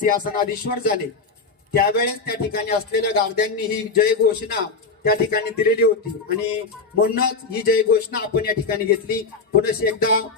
सिंहासनाधीश्वर झाले त्यावेळेस त्या ठिकाणी असलेल्या गार्द्यांनी ही जय घोषणा त्या ठिकाणी दिलेली होती आणि म्हणूनच ही जय घोषणा आपण या ठिकाणी घेतली. पुन्हा एकदा